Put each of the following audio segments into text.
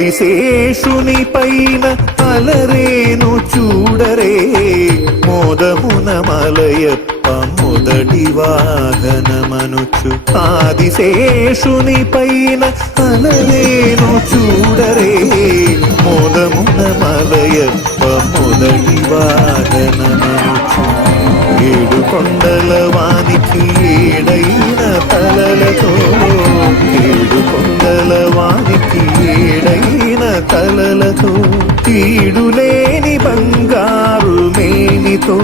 ఆదిశేషుని పైన అలరేను చూడరే. మోదమున మలయప్ప మొదటి వాహనమనుచు ఆదిశేషుని పైన అలరేను చూడరే. మోదమున మలయప్ప మొదటి వాహనమనుచు ఏడు కొండల వానికి ఏడైన తలలతో కొండల వారికి ఏడైన తలలతో తీడులేని బంగారు మేనితో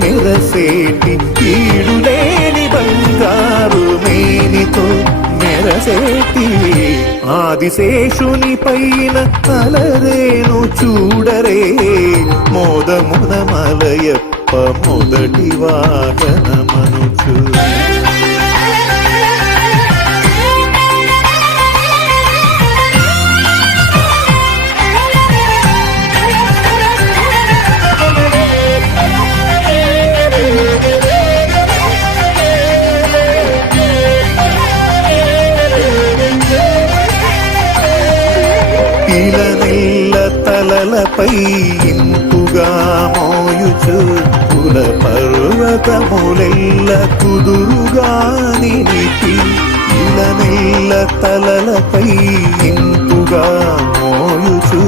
మెరసేటి తీడులేని బంగారు మేనితో మెరసేటి. ఆదిశేషుని పైన అలరేను చూడరే మోదమున మలయప్ప మొదటి వాహనమనుచు. ఇలనెల్ల ఇంపుగా మోయుచు కుల పర్వతములెల్ల కుదురుగా నిలిపి ఇలనెల్ల తలలపై ఇంపుగా మోయుచు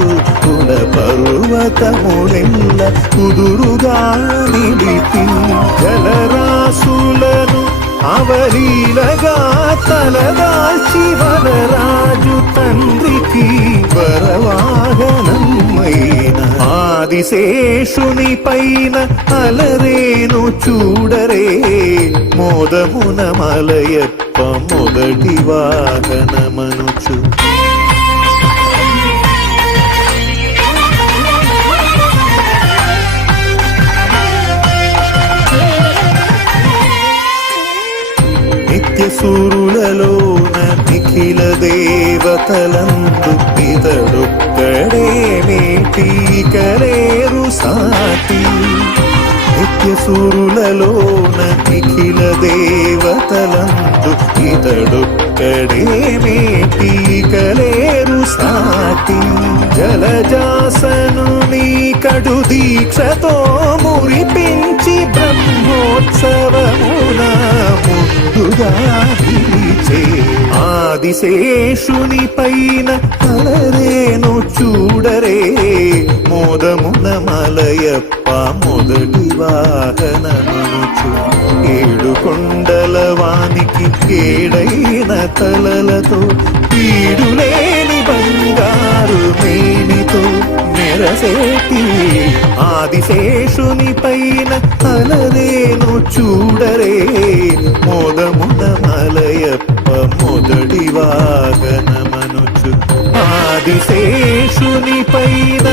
కుల పర్వతములెల్ల కుదురుగా నిలిపి జలరాశులను అవలీలగా తలదాల్చి వనరాజు తండ్రికి వరవాహనం ఆదిశేషుని పైన అలరేను చూడరే. మోదమున మలయప్ప మొదటి వాహనమనుచు. నిత్య సూరులలోన నిఖిల దేవతలందు సురులలోన నిఖిల దేవతలందు ఇతడొక్కడే మేటి కలేరు సాటి. జలజాసను నీ కడు దీక్షతో మురిపించి బ్రహ్మోత్సవమున ముందుగా నిలిచే ఆదిశేషుని పైన కలరేను చూడరే. మోదమున మలయప్ప మొదటి వాహనమనుచు ఏడు కొండల వానికి ఏడైన తలలతో పీడులేని బంగారు మేనితో మెరసేటి ఆదిశేషుని పైన కలరేను చూడరే. మోదమున మలయప్ప ఆదిశేషుని పైన